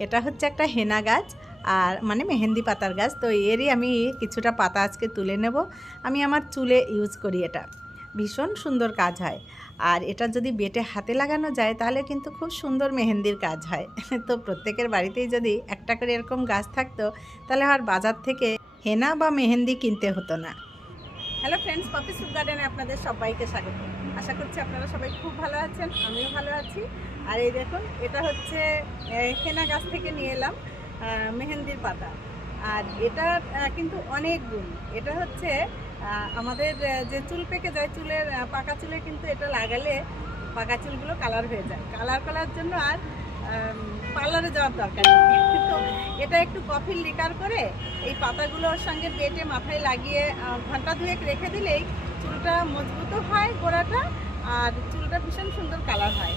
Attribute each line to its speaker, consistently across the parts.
Speaker 1: এটা হচ্ছে একটা হেনা গাছ আর মানে মেহেন্দি পাতার গাছ। তো এরই আমি কিছুটা পাতা আজকে তুলে নেব। আমি আমার চুলে ইউজ করি এটা। ভীষণ সুন্দর কাজ হয়। আর এটা যদি বেটে হাতে লাগানো যায়, তাহলে কিন্তু খুব সুন্দর মেহেন্দির কাজ হয়। তো প্রত্যেকের বাড়িতেই যদি একটা করে এরকম গাছ থাকতো, তাহলে আর বাজার থেকে হেনা বা মেহেন্দি কিনতে হতো না। হ্যালো ফ্রেন্ডস পপি সুপ গার্ডেনে আপনাদের সবাইকে স্বাগত। আশা করছি আপনারা সবাই খুব ভালো আছেন, আমিও ভালো আছি। আর এই দেখুন, এটা হচ্ছে হেনা গাছ থেকে নিয়ে এলাম মেহেন্দির পাতা। আর এটা কিন্তু অনেক গুণ। এটা হচ্ছে আমাদের যে চুল পেকে যায়, চুলের পাকা চুলে কিন্তু এটা লাগালে পাকা চুলগুলো কালার হয়ে যায়। কালার করার জন্য আর পার্লারে যাওয়ার দরকার নেই। তো এটা একটু কফি লিকার করে এই পাতাগুলোর সঙ্গে বেটে মাথায় লাগিয়ে ঘণ্টা দুয়েক রেখে দিলেই চুলটা মজবুতও হয় গোড়াটা, আর চুলটা ভীষণ সুন্দর কালার হয়।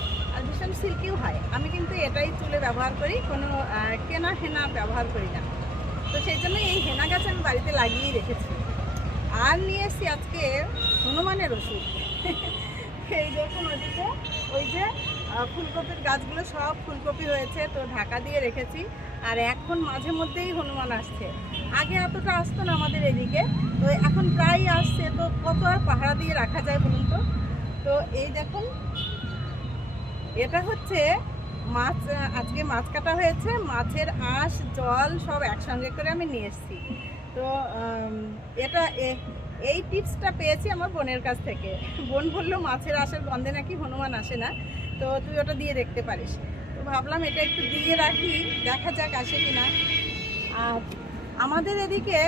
Speaker 1: ভীষণ সিল্কিও হয়। আমি কিন্তু এটাই চুলে ব্যবহার করি, কোনো কেনা হেনা ব্যবহার করি না। তো সেই জন্য এই হেনা গাছ আমি বাড়িতে লাগিয়েই রেখেছি। আর নিয়ে এসেছি আজকে হনুমানের ওষুধ। এই দেখুন ওদিকে, ওই যে ফুলকপির গাছগুলো সব ফুলকপি হয়েছে, তো ঢাকা দিয়ে রেখেছি। আর এখন মাঝে মধ্যেই হনুমান আসছে। আগে এতটা আসতো না আমাদের এদিকে। তো এখন প্রায় আসছে, তো কত আর পাহারা দিয়ে রাখা যায় বলুন তো? তো এই দেখুন এটা হচ্ছে মাছ আজকে মাছ কাটা হয়েছে, মাছের আঁশ, জল সব একসঙ্গে করে আমি নিয়ে এসেছি। তো এটা এই টিপসটা পেয়েছি আমার বোনের কাছ থেকে। বোন বলল, মাছের আঁশের গন্ধে নাকি হনুমান আসে না? তো তুই ওটা দিয়ে দেখতে পারিস। তো ভাবলাম এটা একটু দিয়ে রাখি, দেখা যাক আসে কি না আর আমাদের এদিকে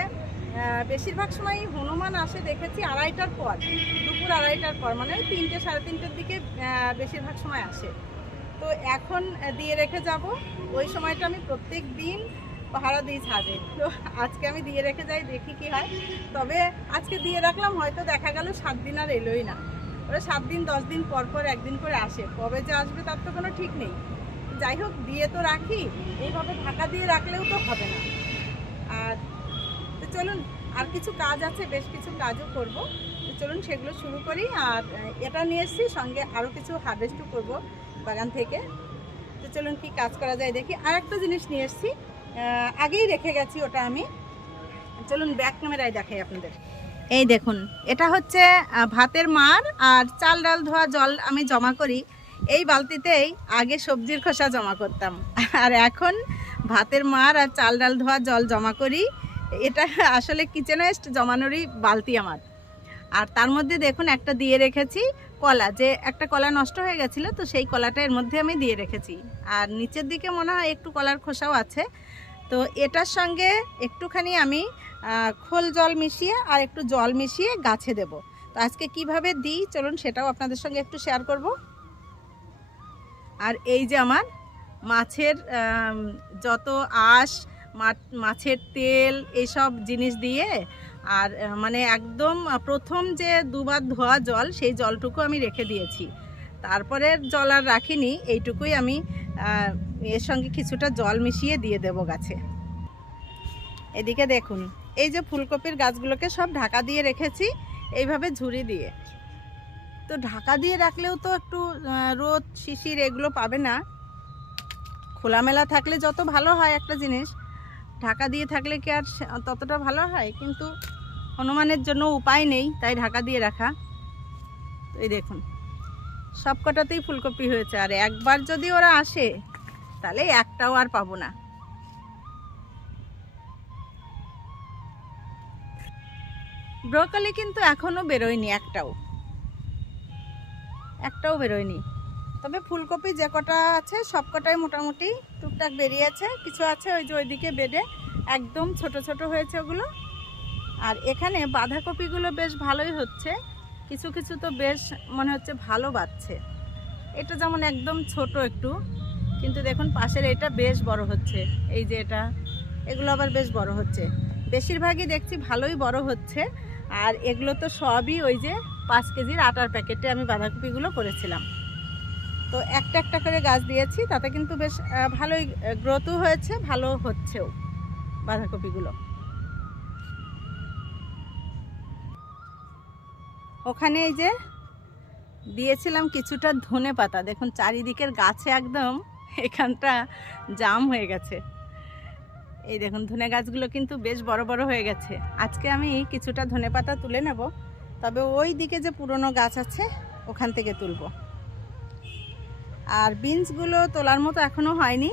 Speaker 1: বেশিরভাগ সময় হনুমান আসে, দেখেছি আড়াইটার পর, দুপুর আড়াইটার পর মানে ওই তিনটে, সাড়ে তিনটের দিকে বেশিরভাগ সময় আসে। তো এখন দিয়ে রেখে যাব। ওই সময়টা আমি প্রত্যেক দিন পাহারা দিই ছাদে তো আজকে আমি দিয়ে রেখে যাই, দেখি কি হয়। তবে আজকে দিয়ে রাখলাম, হয়তো দেখা গেল সাত দিন আর এলোই না। ওরা সাত দিন, দশ দিন পর পর একদিন করে আসে। কবে যে আসবে তার তো কোনো ঠিক নেই। যাই হোক, দিয়ে তো রাখি। এইভাবে ঢাকা দিয়ে রাখলেও তো হবে না। চলুন, আর কিছু কাজ আছে, বেশ কিছু কাজও করব। চলুন, সেগুলো শুরু করি। আর এটা নিয়ে এসেছি, সঙ্গে আরও কিছু হারভেস্টও করব বাগান থেকে। তো চলুন, কি কাজ করা যায় দেখি। আর একটা জিনিস নিয়ে এসেছি আগেই রেখে গেছি ওটা আমি। চলুন ব্যাক ক্যামেরায় দেখাই আপনাদের। এই দেখুন, এটা হচ্ছে ভাতের মার আর চাল ডাল ধোয়া জল আমি জমা করি। এই বালতিতেই আগে সবজির খোসা জমা করতাম। আর এখন ভাতের মার আর চাল ডাল ধোয়া জল জমা করি। এটা আসলে কিচেন ওয়েস্ট জমানোরই বালতি আমার। আর তার মধ্যে দেখুন, একটা দিয়ে রেখেছি কলা। যে একটা কলা নষ্ট হয়ে গেছিল, তো সেই কলাটা এর মধ্যে আমি দিয়ে রেখেছি। আর নিচের দিকে মনে হয় একটু কলার খোসাও আছে। তো এটার সঙ্গে একটুখানি আমি খোল জল মিশিয়ে আর একটু জল মিশিয়ে গাছে দেব। তো আজকে কীভাবে দিই, চলুন সেটাও আপনাদের সঙ্গে একটু শেয়ার করব। আর এই যে আমার মাছের যত আঁশ মাছের তেল এইসব জিনিস দিয়ে আর মানে একদম প্রথম যে দুবার ধোয়া জল, সেই জলটুকু আমি রেখে দিয়েছি। তারপরে জল আর রাখিনি, এইটুকুই আমি এর সঙ্গে কিছুটা জল মিশিয়ে দিয়ে দেবো গাছে। এদিকে দেখুন, এই যে ফুলকপির গাছগুলোকে সব ঢাকা দিয়ে রেখেছি, এইভাবে ঝুড়ি দিয়ে। তো ঢাকা দিয়ে রাখলেও তো একটু রোদ, শিশির এগুলো পাবে না। খোলামেলা থাকলে যত ভালো হয় একটা জিনিস ঢাকা দিয়ে থাকলে কি আর ততটা ভালো হয়? কিন্তু হনুমানের জন্য উপায় নেই, তাই ঢাকা দিয়ে রাখা। এই দেখুন সব কটাতেই ফুলকপি হয়েছে। আর একবার যদি ওরা আসে, তাহলে একটাও আর পাবো না। ব্রোকলি কিন্তু এখনও বেরোয়নি, একটাও। একটাও বেরোয়নি। তবে ফুলকপি যে কটা আছে, সব কটাই মোটামুটি টুকটাক বেরিয়েছে। কিছু আছে ওই যে ওইদিকে বেডে, একদম ছোট ছোট হয়েছে ওগুলো। আর এখানে বাঁধাকপিগুলো বেশ ভালোই হচ্ছে। কিছু কিছু তো বেশ মনে হচ্ছে ভালো বাড়ছে। এটা যেমন একদম ছোট একটু, কিন্তু দেখুন পাশের এটা বেশ বড় হচ্ছে। এই যে এটা, এগুলো আবার বেশ বড় হচ্ছে। বেশিরভাগই দেখছি ভালোই বড় হচ্ছে। আর এগুলো তো সবই ওই যে পাঁচ কেজির আটার প্যাকেটে আমি বাঁধাকপিগুলো করেছিলাম। তো একটা একটা করে গাছ দিয়েছি, তাতে কিন্তু বেশ ভালোই গ্রোথও হয়েছে, ভালো হচ্ছেও বাঁধাকপিগুলো। ওখানে এই যে দিয়েছিলাম কিছুটা ধনে পাতা, দেখুন চারিদিকের গাছে একদম এখানটা জাম হয়ে গেছে। এই দেখুন ধনে গাছগুলো কিন্তু বেশ বড় বড় হয়ে গেছে। আজকে আমি কিছুটা ধনে পাতা তুলে নেব, তবে ওই দিকে যে পুরনো গাছ আছে, ওখান থেকে তুলব। আর বিনসগুলো তোলার মতো এখনও হয়নি।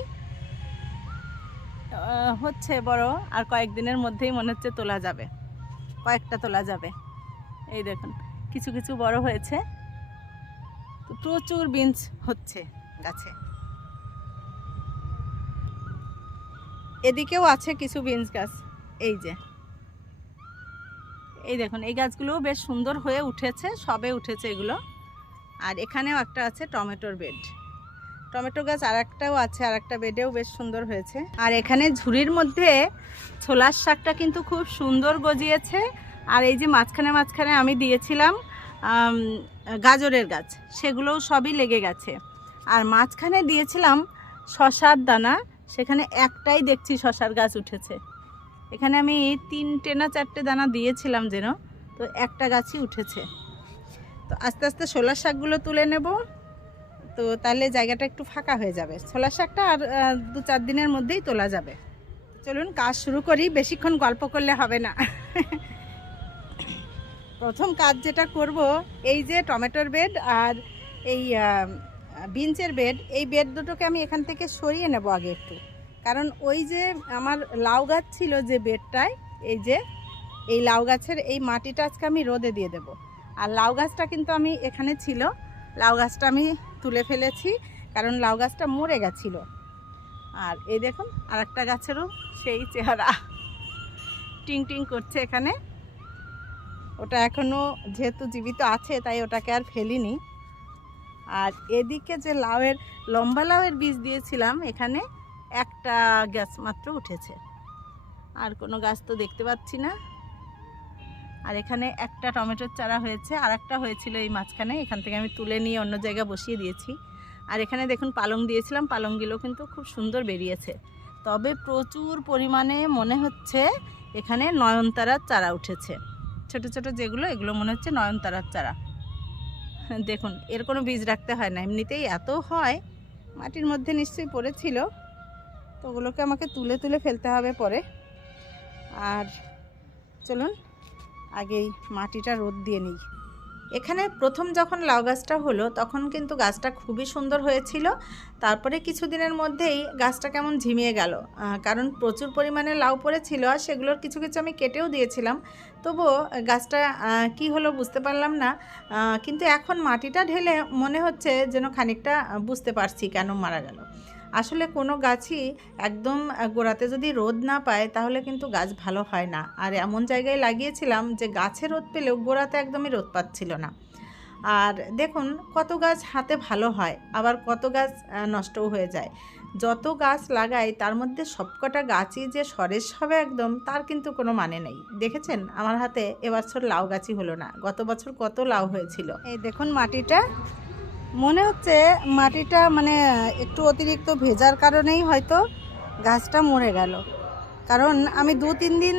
Speaker 1: হচ্ছে বড়, আর কয়েকদিনের মধ্যেই মনে হচ্ছে তোলা যাবে। কয়েকটা তোলা যাবে। এই দেখুন, কিছু কিছু বড় হয়েছে। তো প্রচুর বিনস হচ্ছে গাছে। এদিকেও আছে কিছু বিনস গাছ, এই যে। এই দেখুন, এই গাছগুলোও বেশ সুন্দর হয়ে উঠেছে, সবে উঠেছে এগুলো। আর এখানেও একটা আছে টমেটোর বেড। টমেটো গাছ আর একটাও আছে আর একটা বেডেও বেশ সুন্দর হয়েছে। আর এখানে ঝুড়ির মধ্যে ছোলার শাকটা কিন্তু খুব সুন্দর গজিয়েছে। আর এই যে মাঝখানে মাঝখানে আমি দিয়েছিলাম গাজরের গাছ, সেগুলোও সবই লেগে গেছে। আর মাঝখানে দিয়েছিলাম শশার দানা, সেখানে একটাই দেখছি শশার গাছ উঠেছে। এখানে আমি তিনটে না চারটে দানা দিয়েছিলাম যেন, তো একটা গাছই উঠেছে। তো আস্তে আস্তে ছোলার শাকগুলো তুলে নেব। তো তাহলে জায়গাটা একটু ফাঁকা হয়ে যাবে। ছোলার শাকটা আর দু চার দিনের মধ্যেই তোলা যাবে। চলুন কাজ শুরু করি, বেশিক্ষণ গল্প করলে হবে না। প্রথম কাজ যেটা করব, এই যে টমেটোর বেড আর এই বিনসের বেড, এই বেড দুটোকে আমি এখান থেকে সরিয়ে নেব আগে একটু। কারণ ওই যে আমার লাউ গাছ ছিল যে বেডটায়, এই যে, এই লাউ গাছের এই মাটিটা আজকে আমি রোদে দিয়ে দেব। আর লাউ গাছটা কিন্তু আমি এখানে ছিল, লাউ গাছটা আমি তুলে ফেলেছি, কারণ লাউ গাছটা মরে গেছিল। আর এই দেখুন আর একটা গাছেরও সেই চেহারা। টিং টিং করছে এখানে। ওটা এখনও যেহেতু জীবিত আছে, তাই ওটাকে আর ফেলিনি। আর এদিকে যে লাউয়ের, লম্বা লাউয়ের বীজ দিয়েছিলাম, এখানে একটা গাছ মাত্র উঠেছে। আর কোনো গাছ তো দেখতে পাচ্ছি না। আর এখানে একটা টমেটোর চারা হয়েছে আর একটা হয়েছিল এই মাঝখানে। এখান থেকে আমি তুলে নিয়ে অন্য জায়গায় বসিয়ে দিয়েছি। আর এখানে দেখুন, পালং দিয়েছিলাম, পালংগুলো কিন্তু খুব সুন্দর বেরিয়েছে। তবে প্রচুর পরিমাণে মনে হচ্ছে এখানে নয়নতারার চারা উঠেছে। ছোট ছোট যেগুলো, এগুলো মনে হচ্ছে নয়নতারার চারা। দেখুন, এর কোনো বীজ রাখতে হয় না। এমনিতেই এত হয়, মাটির মধ্যে নিশ্চয়ই পড়েছিল। তো ওগুলোকে আমাকে তুলে তুলে ফেলতে হবে পরে। আর চলুন আগেই মাটিটা রোদ দিয়ে নিই। এখানে প্রথম যখন লাউ গাছটা হলো, তখন কিন্তু গাছটা খুবই সুন্দর হয়েছিল। তারপরে কিছুদিনের মধ্যেই গাছটা কেমন ঝিমিয়ে গেল। কারণ প্রচুর পরিমাণে লাউ পড়েছিল আর সেগুলোর কিছু কিছু আমি কেটেও দিয়েছিলাম। তবুও গাছটা কি হলো বুঝতে পারলাম না। কিন্তু এখন মাটিটা ঢেলে মনে হচ্ছে যেন খানিকটা বুঝতে পারছি কেন মারা গেল। আসলে কোনো গাছই একদম গোড়াতে যদি রোদ না পায় তাহলে কিন্তু গাছ ভালো হয় না। আর এমন জায়গায় লাগিয়েছিলাম যে গাছে রোদ পেলেও গোড়াতে একদমই রোদ পাচ্ছিল না। আর দেখুন কত গাছ হাতে ভালো হয়, আবার কত গাছ নষ্টও হয়ে যায়। যত গাছ লাগাই তার মধ্যে সবকটা গাছই যে সরেস হবে একদম তার কিন্তু কোনো মানে নেই। দেখেছেন? আমার হাতে এবছর লাউ গাছই হলো না, গত বছর কত লাউ হয়েছিল। এই দেখুন মাটিটা। মনে হচ্ছে মাটিটা মানে একটু অতিরিক্ত ভেজার কারণেই হয়তো গাছটা মরে গেল। কারণ আমি দু তিন দিন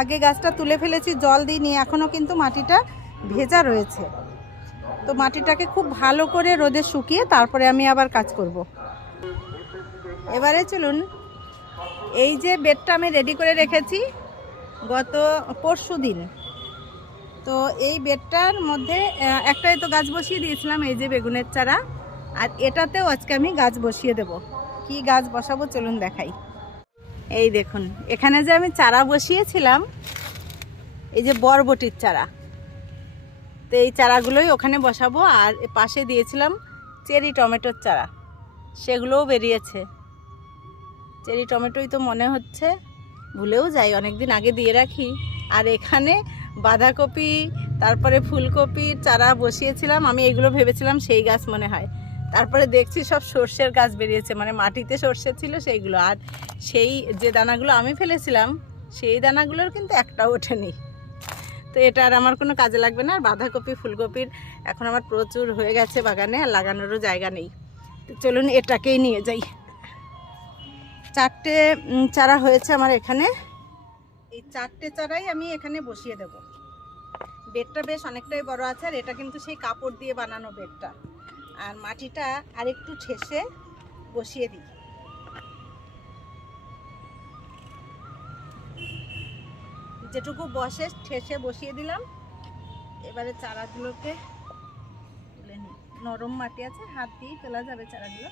Speaker 1: আগে গাছটা তুলে ফেলেছি, জল দিইনি, এখনও কিন্তু মাটিটা ভেজা রয়েছে। তো মাটিটাকে খুব ভালো করে রোদে শুকিয়ে তারপরে আমি আবার কাজ করব। এবারে চলুন, এই যে বেডটা আমি রেডি করে রেখেছি গত পরশু দিন। তো এই বেডটার মধ্যে একটাই তো গাছ বসিয়ে দিয়েছিলাম, এই যে বেগুনের চারা। আর এটাতেও আজকে আমি গাছ বসিয়ে দেব। কি গাছ বসাবো চলুন দেখাই। এই দেখুন, এখানে যে আমি চারা বসিয়েছিলাম, এই যে বরবটির চারা। তো এই চারাগুলোই ওখানে বসাবো, আর পাশে দিয়েছিলাম চেরি টমেটোর চারা। সেগুলোও বেরিয়েছে। চেরি টমেটোই তো মনে হচ্ছে, ভুলেও যাই অনেক দিন আগে দিয়ে রাখি। আর এখানে বাঁধাকপি, তারপরে ফুলকপির চারা বসিয়েছিলাম। আমি এগুলো ভেবেছিলাম সেই গাছ মনে হয়। তারপরে দেখছি সব সর্ষের গাছ বেরিয়েছে মানে মাটিতে সর্ষে ছিল সেইগুলো। আর সেই যে দানাগুলো আমি ফেলেছিলাম, সেই দানাগুলোর কিন্তু একটাও ওঠেনি। তো এটা আর আমার কোনো কাজে লাগবে না। আর বাঁধাকপি, ফুলকপির এখন আমার প্রচুর হয়ে গেছে বাগানে, আর লাগানোরও জায়গা নেই। তো চলুন এটাকেই নিয়ে যাই। চারটে চারা হয়েছে আমার এখানে। এই চারটে চারাই আমি এখানে বসিয়ে দেব। বেডটা বেশ অনেকটাই বড় আছে, আর এটা কিন্তু সেই কাপড় দিয়ে বানানো বেডটা। আর মাটিটা আরেকটু ঠেসে বসিয়ে দিই। যেটুকু বসে ঠেসে বসিয়ে দিলাম, এবারে চারাগুলোকে তুলে নিই। নরম মাটি আছে, হাত দিয়ে তোলা যাবে চারাগুলো।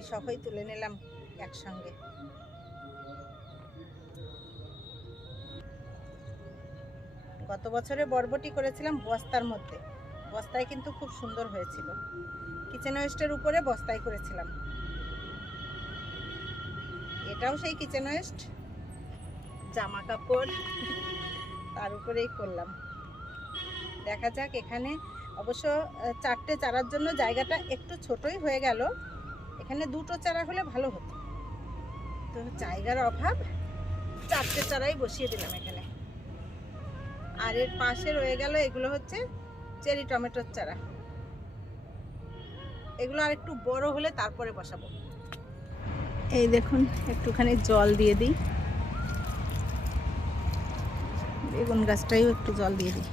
Speaker 1: মাটি সহই তুলে নিলাম একসঙ্গে। গত বছরে বরবটি করেছিলাম বস্তার মধ্যে। বস্তায় কিন্তু খুব সুন্দর হয়েছিল। কিচেন ওয়েস্টের উপরে বস্তায় করেছিলাম। এটাও সেই কিচেন ওয়েস্ট জামা কাপড় তার উপরেই করলাম। দেখা যাক এখানে অবশ্য চারটে চারার জন্য জায়গাটা একটু ছোটই হয়ে গেল। এখানে দুটো চারা হলে ভালো হতো। তো জায়গার অভাব, চারটে চারাই বসিয়ে দিলাম এখানে। আর এর পাশে রয়ে গেল এগুলো হচ্ছে চেরি টমেটোর চারা। এগুলো আর একটু বড় হলে তারপরে বসাবো। এই দেখুন, একটুখানি জল দিয়ে দিই। বেগুন গাছটাইও একটু জল দিয়ে দিই।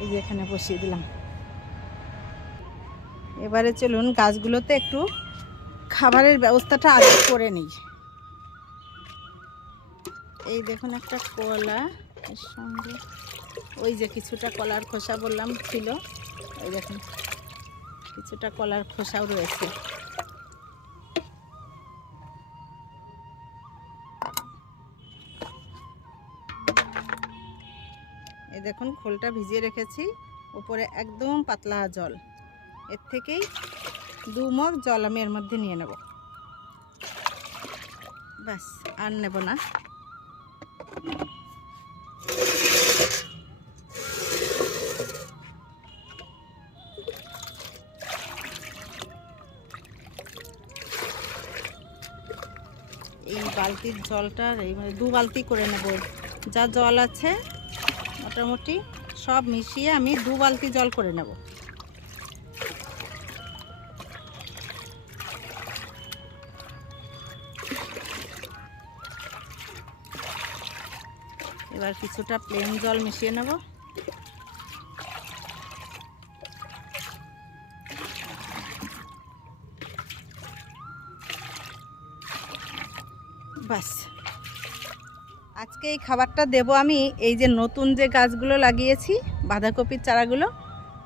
Speaker 1: এই যে এখানে বসিয়ে দিলাম। এবারে চলুন গাছগুলোতে একটু খাবারের ব্যবস্থাটা আগে করে নিই। এই দেখুন একটা কলা, এর সঙ্গে ওই যে কিছুটা কলার খোসা বললাম ছিল ওই দেখুন কিছুটা কলার খোসাও রয়েছে। এই দেখুন খোলটা ভিজিয়ে রেখেছি, উপরে একদম পাতলা জল। এর থেকেই দু মগ জল আমি এর মধ্যে নিয়ে নেব। ব্যাস, আর নেব না। এই বালতির জলটা এই মানে দু বালতি করে নেব। যা জল আছে, মোটামুটি সব মিশিয়ে আমি দু বালতি জল করে নেব। এবার কিছুটা প্লেন জল মিশিয়ে নেব। বাস। আজকে এই খাবারটা দেব আমি, এই যে নতুন যে গাছগুলো লাগিয়েছি, বাঁধাকপির চারাগুলো,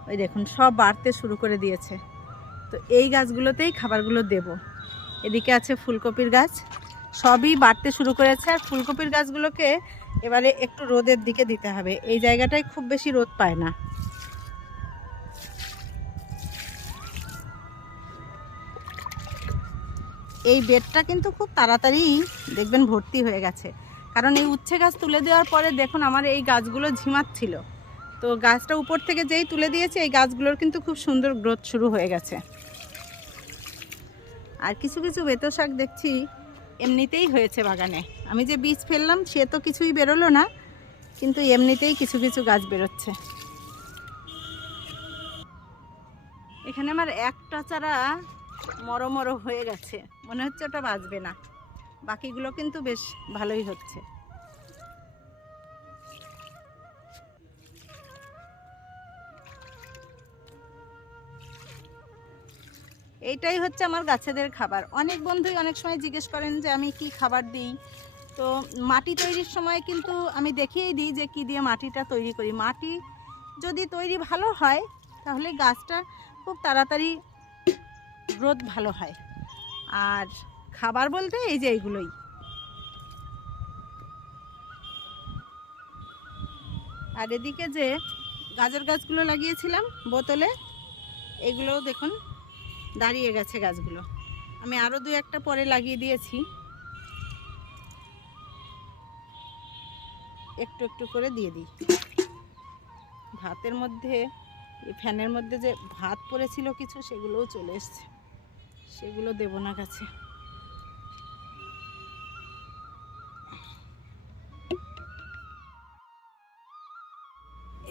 Speaker 1: ওই দেখুন, সব বাড়তে শুরু করে দিয়েছে। তো এই গাছগুলোতেই খাবারগুলো দেব। এদিকে আছে ফুলকপির গাছ, সবই বাড়তে শুরু করেছে। আর ফুলকপির গাছগুলোকে এবারে একটু রোদের দিকে দিতে হবে। এই জায়গাটায় খুব বেশি রোদ পায় না। এই বেডটা কিন্তু খুব তাড়াতাড়ি দেখবেন ভর্তি হয়ে গেছে। কারণ এই উচ্ছে গাছ তুলে দেওয়ার পরে দেখুন আমার এই গাছগুলো ঝিমাচ্ছিল। তো গাছটা উপর থেকে যেই তুলে দিয়েছে, এই গাছগুলোর কিন্তু খুব সুন্দর গ্রোথ শুরু হয়ে গেছে। আর কিছু কিছু বেতো শাক দেখছি। এমনিতেই হয়েছে বাগানে। আমি যে বীজ ফেললাম, সে তো কিছুই বেরোলো না, কিন্তু এমনিতেই কিছু কিছু গাছ বেরোচ্ছে। এখানে আমার একটা চারা মরো মরো হয়ে গেছে। মনে হচ্ছে ওটা বাঁচবে না। বাকিগুলো কিন্তু বেশ ভালোই হচ্ছে। এইটাই হচ্ছে আমার গাছেদের খাবার। অনেক বন্ধুই অনেক সময় জিজ্ঞেস করেন যে আমি কি খাবার দিই। তো মাটি তৈরির সময় কিন্তু আমি দেখিয়েই দিই যে কি দিয়ে মাটিটা তৈরি করি। মাটি যদি তৈরি ভালো হয়, তাহলে গাছটা খুব তাড়াতাড়ি গ্রোথ ভালো হয়। আর খাবার বলতে এই যে এইগুলোই আর এদিকে যে গাজর গাছগুলো লাগিয়েছিলাম বোতলে, এগুলোও দেখুন দাঁড়িয়ে গেছে গাছগুলো। আমি আরও দু একটা পরে লাগিয়ে দিয়েছি। একটু একটু করে দিয়ে দিই। ভাতের মধ্যে, এই ফ্যানের মধ্যে যে ভাত পড়েছিল কিছু, সেগুলোও চলে এসছে। সেগুলো দেব না গাছে।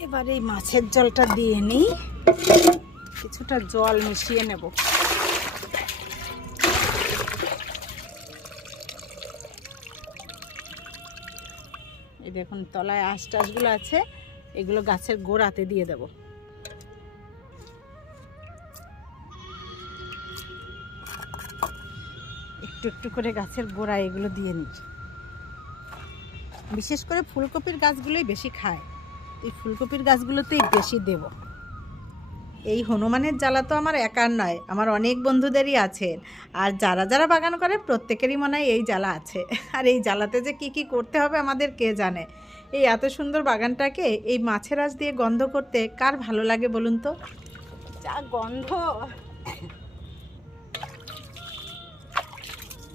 Speaker 1: এবার এই মাছের জলটা দিয়ে নিই। কিছুটা জল মিশিয়ে নেব। এই দেখুন, তলায় আঁশ টাশগুলো আছে, এগুলো গাছের গোড়াতে দিয়ে দেব। একটু একটু করে গাছের গোড়া এগুলো দিয়ে নিই। বিশেষ করে ফুলকপির গাছগুলোই বেশি খায়। এই ফুলকপির গাছগুলোতেই বেশি দেব। এই হনুমানের জ্বালা তো আমার একার নয় আমার অনেক বন্ধুদেরই আছে। আর যারা যারা বাগান করে প্রত্যেকেরই মনে হয় এই জ্বালা আছে। আর এই জ্বালাতে যে কি কি করতে হবে আমাদের কে জানে? এই এত সুন্দর বাগানটাকে এই মাছের আঁশ দিয়ে গন্ধ করতে কার ভালো লাগে বলুন তো? যা গন্ধ।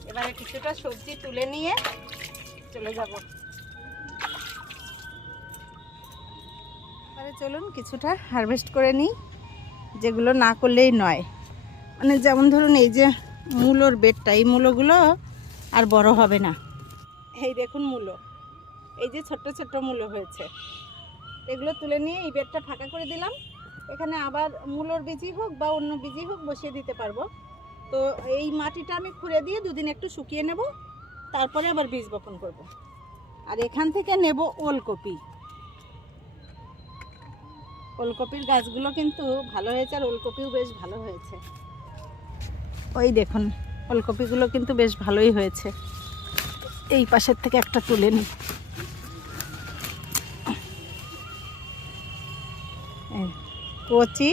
Speaker 1: এবারে কিছুটা সবজি তুলে নিয়ে চলে যাব। এবারে চলুন কিছুটা হারভেস্ট করে নিই। যেগুলো না করলেই নয়। মানে যেমন ধরুন এই যে মূলোর বেডটা, এই মূলোগুলো আর বড় হবে না। এই দেখুন মূলো। এই যে ছোট্ট ছোট্ট মূলো হয়েছে। এগুলো তুলে নিয়ে এই বেডটা ফাঁকা করে দিলাম। এখানে আবার মূলোর বীজই হোক বা অন্য বীজই হোক বসিয়ে দিতে পারব। তো এই মাটিটা আমি খুঁড়ে দিয়ে দুদিন একটু শুকিয়ে নেব। তারপরে আবার বীজ বপন করব। আর এখান থেকে নেব ওলকপি। ওলকপির গাছগুলো কিন্তু ভালো হয়েছে আর ওলকপিও বেশ ভালো হয়েছে। ওই দেখুন, ওলকপিগুলো কিন্তু বেশ ভালোই হয়েছে। এই পাশের থেকে একটা তুলে নিই। কচি,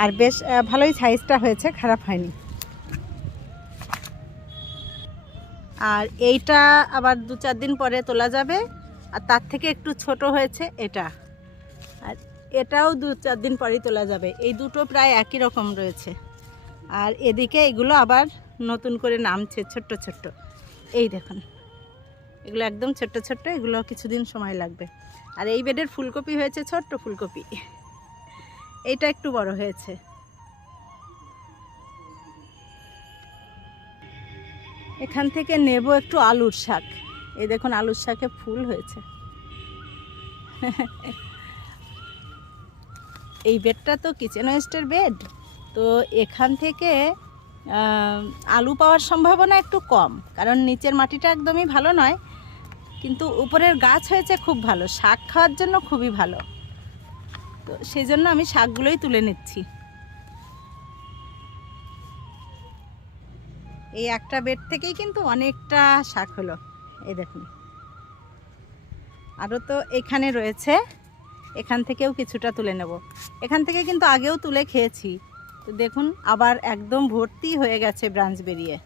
Speaker 1: আর বেশ ভালোই সাইজটা হয়েছে, খারাপ হয়নি। আর এইটা আবার দু চার দিন পরে তোলা যাবে, আর তার থেকে একটু ছোট হয়েছে এটা। এটাও দু চার দিন পরেই তোলা যাবে। এই দুটো প্রায় একই রকম রয়েছে। আর এদিকে এগুলো আবার নতুন করে নামছে, ছোট্ট ছোট্ট। এই দেখুন। এগুলো একদম ছোট্ট ছোট্ট, এগুলো কিছুদিন সময় লাগবে। আর এই বেডের ফুলকপি হয়েছে ছোট্ট ফুলকপি। এইটা একটু বড় হয়েছে। এখান থেকে নেব একটু আলুর শাক। এই দেখুন, আলুর শাকে ফুল হয়েছে। এই বেডটা তো কিচেন ওয়েস্টের বেড তো এখান থেকে আলু পাওয়ার সম্ভাবনা একটু কম, কারণ নিচের মাটিটা একদমই ভালো নয়, কিন্তু উপরের গাছ হয়েছে খুব ভালো, শাক খাওয়ার জন্য খুবই ভালো। তো সেই জন্য আমি শাকগুলোই তুলে নিচ্ছি। এই একটা বেড থেকেই কিন্তু অনেকটা শাক হলো, এই দেখুন। আরও তো এখানে রয়েছে। এখান থেকেও কিছুটা তুলে নেব। এখান থেকে কিন্তু আগেও তুলে খেয়েছি। তো দেখুন, আবার একদম ভর্তি হয়ে গেছে ব্রাঞ্চ বেরিয়ে।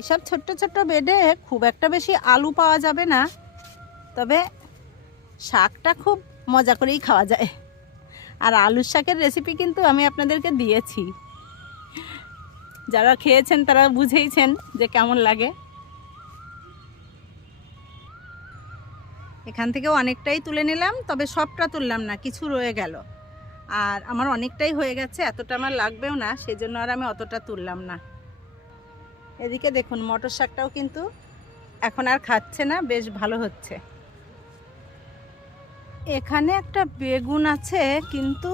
Speaker 1: এসব ছোট্ট ছোট্ট বেডে খুব একটা বেশি আলু পাওয়া যাবে না, তবে শাকটা খুব মজা করেই খাওয়া যায়। আর আলুর শাকের রেসিপি কিন্তু আমি আপনাদেরকে দিয়েছি। যারা খেয়েছেন তারা বুঝেইছেন যে কেমন লাগে। এখান থেকেও অনেকটাই তুলে নিলাম, তবে সবটা তুললাম না, কিছু রয়ে গেল। আর আমার অনেকটাই হয়ে গেছে, এতটা আমার লাগবেও না সেই জন্য আর আমি অতটা তুললাম না। এদিকে দেখুন, মটর শাকটাও কিন্তু এখন আর খাচ্ছে না, বেশ ভালো হচ্ছে। এখানে একটা বেগুন আছে, কিন্তু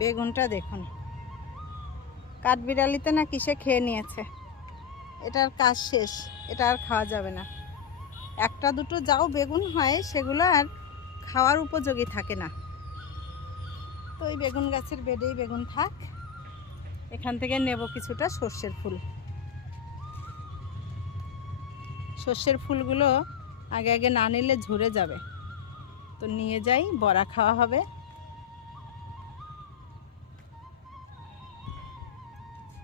Speaker 1: বেগুনটা দেখুন, কাঠবিড়ালিতে না কিসে খেয়ে নিয়েছে। এটার কাজ শেষ, এটা আর খাওয়া যাবে না। একটা দুটো যাও বেগুন হয়, সেগুলো আর খাওয়ার উপযোগী থাকে না। তো ওই বেগুন গাছের বেডেই বেগুন থাক। এখান থেকে নেব কিছুটা সর্ষের ফুল। সর্ষের ফুলগুলো আগে আগে না নিলে ঝরে যাবে। তো নিয়ে যাই, বড়া খাওয়া হবে।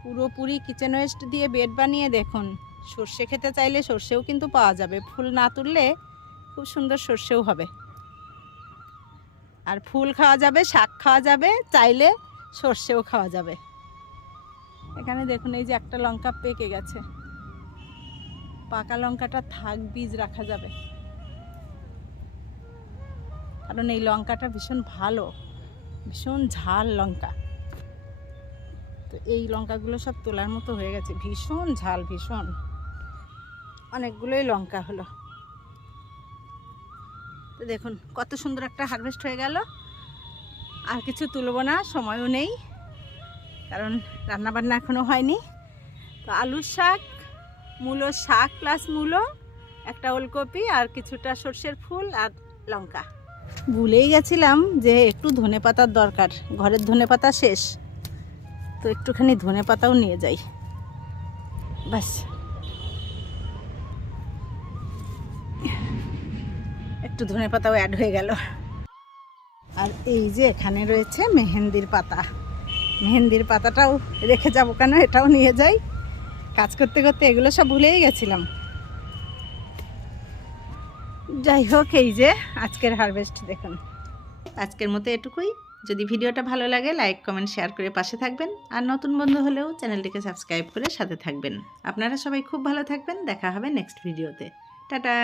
Speaker 1: পুরোপুরি কিচেন ওয়েস্ট দিয়ে বেড বানিয়ে দেখুন। সর্ষে খেতে চাইলে সর্ষেও কিন্তু পাওয়া যাবে। ফুল না তুললে খুব সুন্দর সর্ষেও হবে। আর ফুল খাওয়া যাবে, শাক খাওয়া যাবে, চাইলে সর্ষেও খাওয়া যাবে। এখানে দেখুন, এই যে একটা লঙ্কা পেকে গেছে। পাকা লঙ্কাটা থাক, বীজ রাখা যাবে। কারণ এই লঙ্কাটা ভীষণ ভালো, ভীষণ ঝাল লঙ্কা। তো এই লঙ্কাগুলো সব তোলার মতো হয়ে গেছে। ভীষণ ঝাল, ভীষণ। অনেকগুলোই লঙ্কা হলো। তো দেখুন, কত সুন্দর একটা হারভেস্ট হয়ে গেল। আর কিছু তুলব না, সময়ও নেই, কারণ রান্নাবান্না এখনও হয়নি। তো আলুর শাক, মূলো শাক প্লাস মূলো, একটা ওলকপি আর কিছুটা সর্ষের ফুল আর লঙ্কা। ভুলেই গেছিলাম যে একটু ধনে পাতার দরকার। ঘরের ধনে পাতা শেষ, তো একটুখানি ধনে পাতাও নিয়ে যাই। ব্যাস। একটু ধনে পাতাও অ্যাড হয়ে গেল। আর এই যে এখানে রয়েছে মেহেন্দির পাতা। মেহেন্দির পাতাটাও রেখে যাব কেন? এটাও নিয়ে যাই। কাজ করতে করতে এগুলো সব ভুলেই গেছিলাম। যাই হোক, এই যে আজকের হারভেস্ট দেখুন। আজকের মতো এটুকুই। যদি ভিডিওটা ভালো লাগে লাইক কমেন্ট শেয়ার করে পাশে থাকবেন। আর নতুন বন্ধু হলেও চ্যানেলটিকে সাবস্ক্রাইব করে সাথে থাকবেন। আপনারা সবাই খুব ভালো থাকবেন। দেখা হবে নেক্সট ভিডিওতে টাটা!